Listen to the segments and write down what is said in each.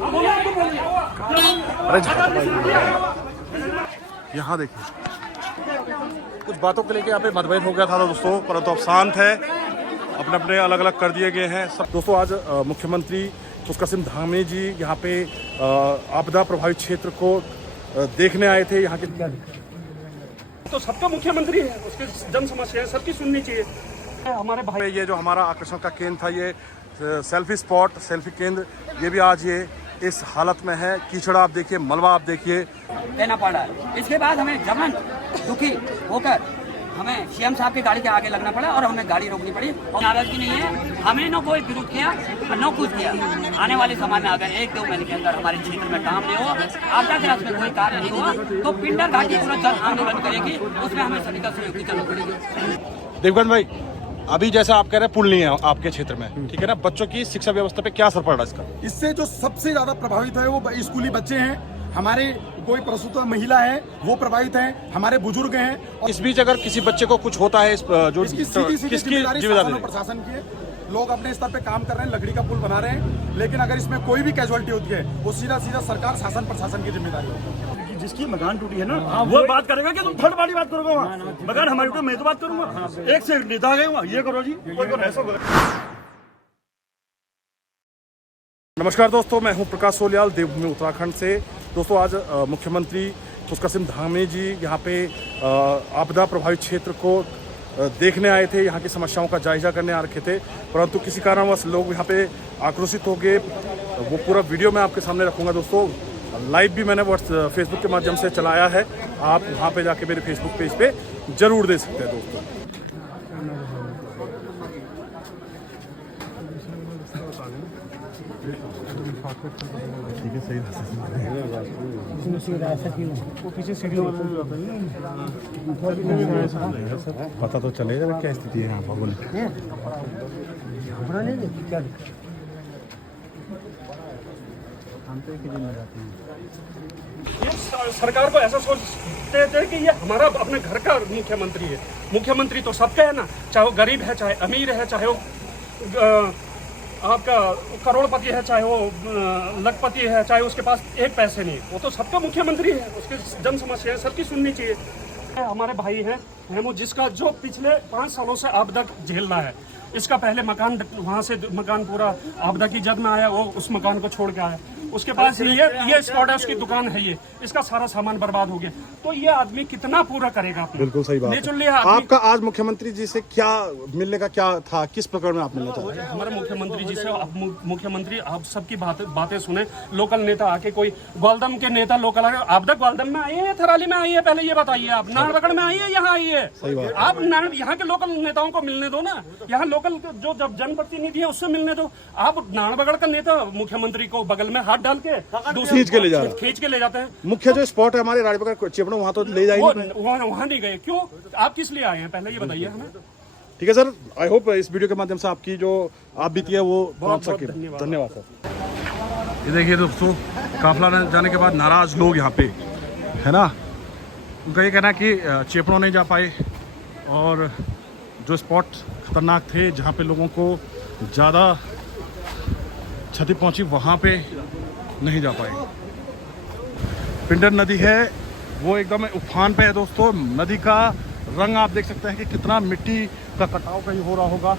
अरे यहाँ देखिए कुछ बातों को लेके यहाँ पे मतभेद हो गया था दोस्तों, परंतु अब शांत है, अपने अपने अलग अलग कर दिए गए हैं सब। दोस्तों आज मुख्यमंत्री पुष्कर धामी जी यहाँ पे आपदा प्रभावित क्षेत्र को देखने आए थे। यहाँ के तो सबका मुख्यमंत्री है, उसके जन समस्याएं सबकी सुननी चाहिए। हमारे भाई ये जो हमारा आकर्षण का केंद्र था, ये सेल्फी स्पॉट, सेल्फी केंद्र, ये भी आज ये इस हालत में है। कीचड़ा आप देखिए, मलबा आप देखिए, देना पड़ रहा है। इसके बाद हमें जबरन दुखी होकर हमें सीएम साहब की गाड़ी के आगे लगना पड़ा और हमें गाड़ी रोकनी पड़ी। और नाराजगी नहीं है, हमने न कोई विरोध किया न कुछ किया। आने वाले समय में अगर 1-2 महीने के अंदर हमारे क्षेत्र में काम नहीं हो, आपदा के रास्ते में कोई कार्य नहीं हुआ, तो पिंडर घाटी पूरा जन आंदोलन करेगी, उसमें हमें सभी का सहयोग करना पड़ेगी। देवगन भाई, अभी जैसा आप कह रहे हैं पुल नहीं है आपके क्षेत्र में, ठीक है ना, बच्चों की शिक्षा व्यवस्था पे क्या असर पड़ रहा है इसका? इससे जो सबसे ज्यादा प्रभावित है वो स्कूली बच्चे हैं, हमारे कोई प्रसूत महिला है वो प्रभावित हैं, हमारे बुजुर्ग हैं। और इस बीच अगर किसी बच्चे को कुछ होता है, जो इसकी सीधी जिम्मेदारी शासन और प्रशासन की है। लोग अपने स्तर पे काम कर रहे हैं, लकड़ी का पुल बना रहे हैं, लेकिन अगर इसमें कोई भी कैजुअलिटी होती है वो सीधा सरकार, शासन, प्रशासन की जिम्मेदारी होती है। जिसकी मकान टूटी है ना, वो बात करेगा कि तुम थर्ड पार्टी बात करोगे वहाँ, मकान हमारी टूटी मैं तो बात करूंगा। एक से नेता आ गए वहाँ, ये करो जी, कोई को ऐसा करो। नमस्कार दोस्तों, मैं हूं प्रकाश सोलियाल, देवभूमि उत्तराखंड से। दोस्तों आज मुख्यमंत्री पुष्कर धामी जी यहाँ पे आपदा प्रभावित क्षेत्र को देखने आए थे, यहाँ की समस्याओं का जायजा करने आ रखे थे, परंतु किसी कारणवश लोग यहाँ पे आक्रोशित हो गए। वो पूरा वीडियो मैं आपके सामने रखूँगा दोस्तों। लाइव भी मैंने फेसबुक के माध्यम से चलाया है, आप वहाँ पे जाके मेरे फेसबुक पेज पे जरूर दे सकते हैं दोस्तों। ठीक है, सही पता तो चलेगा क्या स्थिति है यहाँ पर। सरकार को ऐसा सोचते थे कि ये हमारा अपने घर का मुख्यमंत्री है। मुख्यमंत्री तो सबका है ना, चाहे वो गरीब है, चाहे अमीर है, चाहे वो आपका करोड़पति है, चाहे वो लखपति है, चाहे उसके पास एक पैसे नहीं, वो तो सबका मुख्यमंत्री है। उसके जन समस्याएं सबकी सुननी चाहिए। हमारे भाई हैं हेमू, जिसका जो पिछले 5 सालों से आपदा झेल रहा है। इसका पहले मकान, वहाँ से मकान पूरा आपदा की जद में आया, वो उस मकान को छोड़ के आया। उसके पास ये स्पॉट है, उसकी दुकान है, ये इसका सारा सामान बर्बाद हो गया। तो ये आदमी कितना पूरा करेगा? बिल्कुल सही बात है। आपका आज मुख्यमंत्री जी से क्या मिलने का क्या था, किस प्रकार में आप मिलना चाहते हैं? हमारे मुख्यमंत्री जी से, मुख्यमंत्री आप सबकी बातें सुने। लोकल नेता आके, कोई ग्वालदम के नेता लोकल आके, आपदा ग्वालदम में आई है, थराली में आई है, पहले ये बताइए। आप नारबगढ़ में आई है, यहाँ आई है, आप यहाँ के लोकल नेताओं को मिलने दो ना। यहाँ लोकल जो जनप्रतिनिधि है उससे मिलने दो। आप नारबगढ़ का नेता मुख्यमंत्री को बगल में डाल के खींच के ले जाते हैं। मुख्य जो स्पॉट है हमारे राजबगढ़ चिपड़ो, वहाँ तो ले जाएंगे, वहाँ नहीं गए। क्यों? आप किस लिए आए हैं पहले ये बताइए हमें। ठीक है सर, आई होप इस वीडियो के माध्यम से आपकी जो आप बीती है वो पहुंच सके। धन्यवाद सर। ये देखिए दोस्तों, काफिला जाने के बाद नाराज लोग यहाँ पे है ना, उनका ये कहना है कि चिपड़ो नहीं जा पाए और जो स्पॉट खतरनाक थे, जहाँ पे लोगों को ज़्यादा क्षति पहुंची, वहाँ पे नहीं जा पाए। पिंडर नदी है वो एकदम उफान पे है दोस्तों। नदी का रंग आप देख सकते हैं कि कितना मिट्टी का कटाव कहीं हो रहा होगा,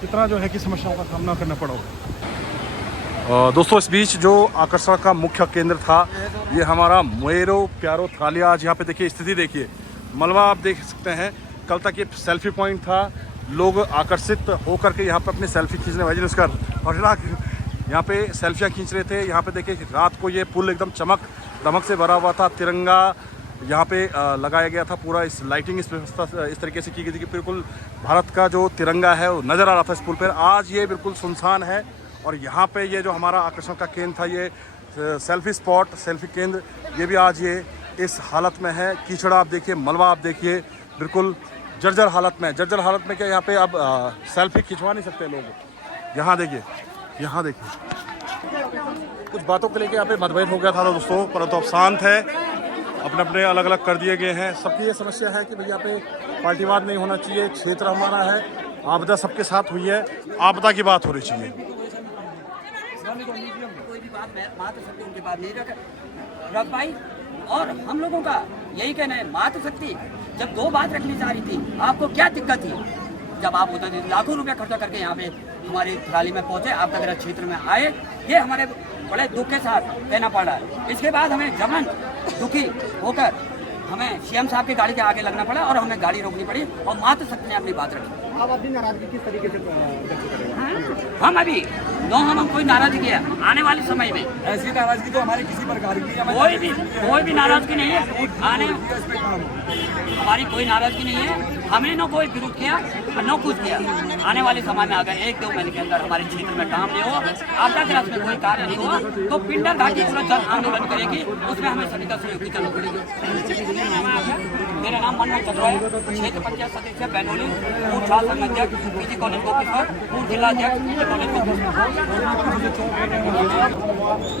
कितना जो है कि समस्याओं का सामना करना पड़ा होगा। दोस्तों इस बीच जो आकर्षण का मुख्य केंद्र था, ये हमारा मोएरो प्यारो थालिया। आज यहाँ पे देखिए स्थिति, देखिए मलबा आप देख सकते हैं। कल तक ये सेल्फी पॉइंट था, लोग आकर्षित होकर के यहाँ पे अपनी सेल्फी खींचने वाले उसका यहाँ पे सेल्फियाँ खींच रहे थे। यहाँ पे देखिए रात को ये पुल एकदम चमक दमक से भरा हुआ था, तिरंगा यहाँ पे लगाया गया था, पूरा इस लाइटिंग इस व्यवस्था इस तरीके से की गई थी कि बिल्कुल भारत का जो तिरंगा है वो नज़र आ रहा था इस पुल पर। आज ये बिल्कुल सुनसान है और यहाँ पे ये जो हमारा आकर्षण का केंद्र था, ये सेल्फी स्पॉट, सेल्फी केंद्र, ये भी आज ये इस हालत में है। कीचड़ा आप देखिए, मलबा आप देखिए, बिल्कुल जर्जर हालत में। जर्जर हालत में क्या, यहाँ पे अब सेल्फी खिंचवा नहीं सकते लोग। यहाँ देखिए, यहाँ देखिए कुछ बातों को लेके यहाँ पे मतभेद हो गया था दोस्तों, परंतु अब शांत है, अपने अपने अलग अलग कर दिए गए हैं। सबकी ये समस्या है कि भैया पे पार्टीवाद नहीं होना चाहिए, क्षेत्र हमारा है, आपदा सबके साथ हुई है, आपदा की बात होनी चाहिए। बात मातृशक्ति उनकी बात नहीं रख पाई। और हम लोगों का यही कहना है, मातृशक्ति जब 2 बात रखनी चाह रही थी, आपको क्या दिक्कत थी? जब आप उधर लाखों रुपए खर्चा करके यहाँ पे हमारी थराली में पहुंचे, आप नगर क्षेत्र में आए, ये हमारे बड़े दुख के साथ कहना पड़ रहा है। इसके बाद हमें जबरन दुखी होकर हमें सीएम साहब की गाड़ी के आगे लगना पड़ा और हमें गाड़ी रोकनी पड़ी और मातृशक्ति ने अपनी बात रखी। आप अपनी नाराजगी किस तरीके से व्यक्त करेंगे? हम अभी हम कोई नाराजगी किया आने वाले समय में ऐसी नाराजगी तो हमारी किसी प्रकार की कोई भी नाराजगी नहीं है। हमारी कोई नाराजगी नहीं है। हमने न कोई विरोध किया और न कुछ किया। आने वाले समय में अगर 1-2 महीने के अंदर हमारे क्षेत्र में काम नहीं हो, आपदा के रास्ते में कोई कार्य नहीं हुआ, तो पिंडर घाटी पूरा जन आंदोलन करेगी। उसमें हमें सभी का सहयोग की जरूरत पड़ेगी। मेरा नाम मनोज चतुरा है, क्षेत्र पंचायत सदस्य बैनोली, पूर्व छात्र संघ अध्यक्ष पीजी कॉलेज गोपीसर, पूर्व जिला अध्यक्ष कॉलेज गोपीसर।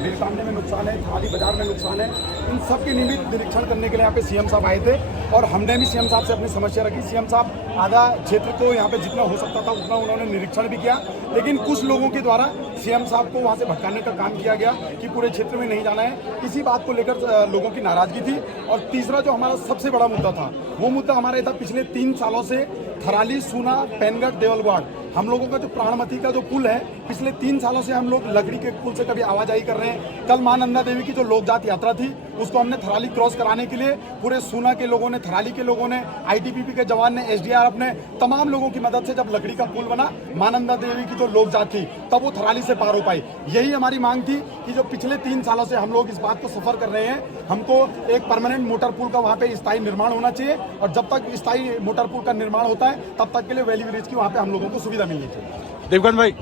मेरे सामने में नुकसान है, थाली बाजार में नुकसान है, इन सब के नियमित निरीक्षण करने के लिए यहाँ पे सीएम साहब आए थे और हमने भी सीएम साहब से अपनी समस्या रखी। सीएम साहब आधा क्षेत्र को यहाँ पे जितना हो सकता था उतना उन्होंने निरीक्षण भी किया, लेकिन कुछ लोगों के द्वारा सीएम साहब को वहाँ से भटकाने का काम किया गया कि पूरे क्षेत्र में नहीं जाना है। इसी बात को लेकर लोगों की नाराजगी थी। और तीसरा जो हमारा सबसे बड़ा मुद्दा था, वो मुद्दा हमारा था पिछले 3 सालों से थराली, सूना, पैनगढ़, देवलगढ़, हम लोगों का जो प्राणमती का जो पुल है, पिछले 3 सालों से हम लोग लकड़ी के पुल से कभी आवाजाही कर रहे हैं। कल मां नंदा देवी की जो लोकजात यात्रा थी, उसको हमने थराली क्रॉस कराने के लिए पूरे सूना के लोगों ने, थराली के लोगों ने, आईटीबीपी के जवान ने, एसडीआरएफ ने, तमाम लोगों की मदद से जब लकड़ी का पुल बना, मां नंदा देवी की जो लोकजात थी, तब वो थराली से पार हो पाई। यही हमारी मांग थी कि जो पिछले 3 सालों से हम लोग इस बात को सफर कर रहे हैं, हमको एक परमानेंट मोटर पुल का वहाँ पे स्थायी निर्माण होना चाहिए और जब तक स्थायी मोटर पुल का निर्माण होता है तब तक के लिए वैली ब्रिज की वहाँ पे हम लोगों को सुविधा मिलनी चाहिए। देवगन भाई,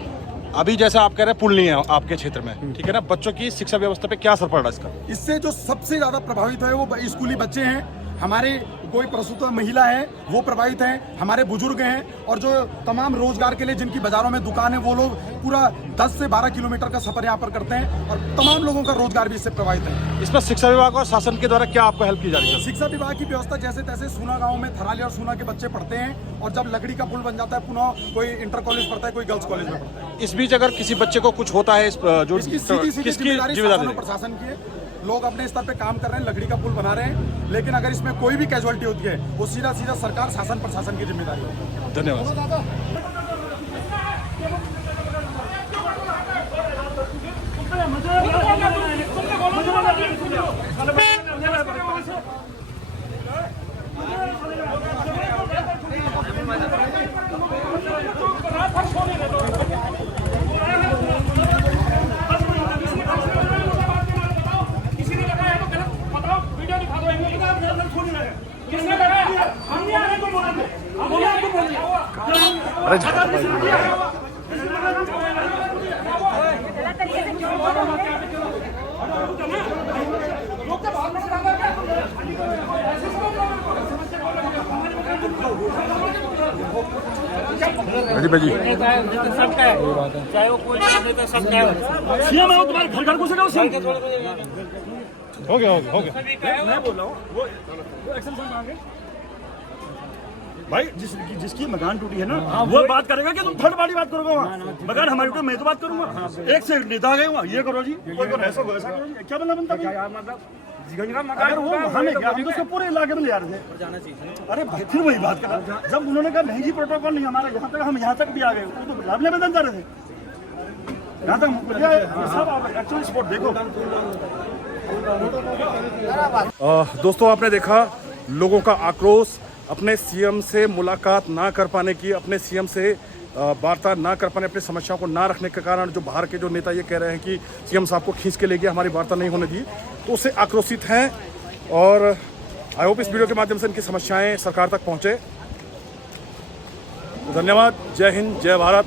अभी जैसा आप कह रहे हैं पुल नहीं है आपके क्षेत्र में, ठीक है ना, बच्चों की शिक्षा व्यवस्था पे क्या असर पड़ रहा है इसका? इससे जो सबसे ज्यादा प्रभावित है वो स्कूली बच्चे हैं, हमारे कोई प्रसूत महिला है वो प्रभावित हैं, हमारे बुजुर्ग हैं और जो तमाम रोजगार के लिए जिनकी बाजारों में दुकान है वो लोग पूरा 10 से 12 किलोमीटर का सफर यहाँ पर करते हैं और तमाम लोगों का रोजगार भी इससे प्रभावित है। इस पर शिक्षा विभाग और शासन के द्वारा क्या आपको हेल्प की जा रही है? शिक्षा विभाग की व्यवस्था जैसे तैसे सूना गांव में थराली और सूना के बच्चे पढ़ते हैं और जब लकड़ी का पुल बन जाता है पुनः कोई इंटर कॉलेज पढ़ता है, कोई गर्ल्स कॉलेज में पढ़ता है। इस बीच अगर किसी बच्चे को कुछ होता है, इसकी सीधी जिम्मेदारी प्रशासन की है। लोग अपने स्तर पे काम कर रहे हैं, लकड़ी का पुल बना रहे हैं, लेकिन अगर इसमें कोई भी कैजुअलिटी होती है वो सीधा सरकार, शासन, प्रशासन की जिम्मेदारी है। धन्यवाद। अरे भाई सबका है, चाहे वो कोई नाम देता है, सबका है। सीएम है वो तुम्हारे घर को से जाओ सीएम। हो गया। मैं बोल रहा हूँ वो एक्शन मांगे भाई जिसकी मकान टूटी है ना, वो बात करेगा कि तुम थर्ड पार्टी बात करोगे वहाँ? मकान हमारी टूटी, मैं तो बात करूंगा। एक से नेता आ गए वहाँ, ये करो जी, कोई करो ऐसा करो जी, क्या बनता मतलब? अगर वो वहाँ नहीं गया, हम तो उसको पूरे इलाके में ले जा रहे थे। अरे भाई फिर वही बात करा, जब उन्होंने कहा महंगी प्रोटोकॉल नहीं हमारा यहाँ तक, हम यहाँ तक भी आ गए, वो तो लाभ निवेदन जा रहे थे यहाँ तक। सब आप एक्चुअल स्पॉट देखो। दोस्तों, आपने देखा लोगों का आक्रोश, अपने सीएम से मुलाकात ना कर पाने की, अपने सीएम से वार्ता ना कर पाने, अपनी समस्याओं को ना रखने के कारण जो बाहर के जो नेता ये कह रहे हैं कि सीएम साहब को खींच के ले गया, हमारी वार्ता नहीं होने दी, तो उससे आक्रोशित हैं। और आई होप इस वीडियो के माध्यम से इनकी समस्याएं सरकार तक पहुंचे। धन्यवाद। जय हिंद, जय भारत,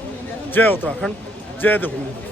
जय उत्तराखंड, जय देवभूमि।